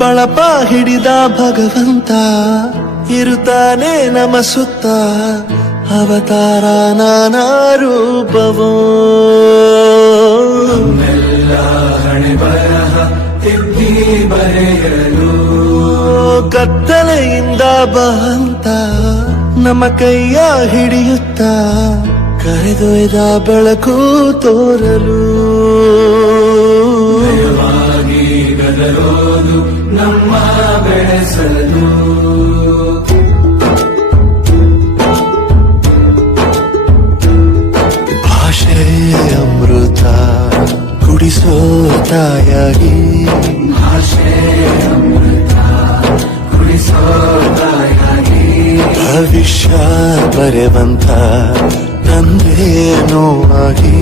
ಬಳಪ ಹಿಡಿದ ಭಗವಂತ ಇರುತ್ತಾನೆ ನಮ ಸುತ್ತ ಅವತಾರ ನಾನಾ ರೂಪವೋ ಹಣೆ ಬರಹ ತಿದ್ದಿ ಬರೆಯಲು ಕತ್ತಲೆಯಿಂದ ಬಹಂತ ನಮ್ಮ ಕೈಯ ಹಿಡಿಯುತ್ತ ಕರೆದೊಯ್ದ ಬೆಳಕು ತೋರಲು ಭಯವಾಗಿ ಗದರೋದು ನಮ್ಮ ಬೆಳೆಸಲು ಭಾಷೆ ಅಮೃತ ಕುಡಿಸೋ ತಾಯಾಗಿ ಭಾಷೆ ಅಮೃತ ಕುಡಿಸೋ ತಾಯಾಗಿ ಭವಿಷ್ಯ ಬರೆವಂತ ತಂದೆನೋ ಆಗಿ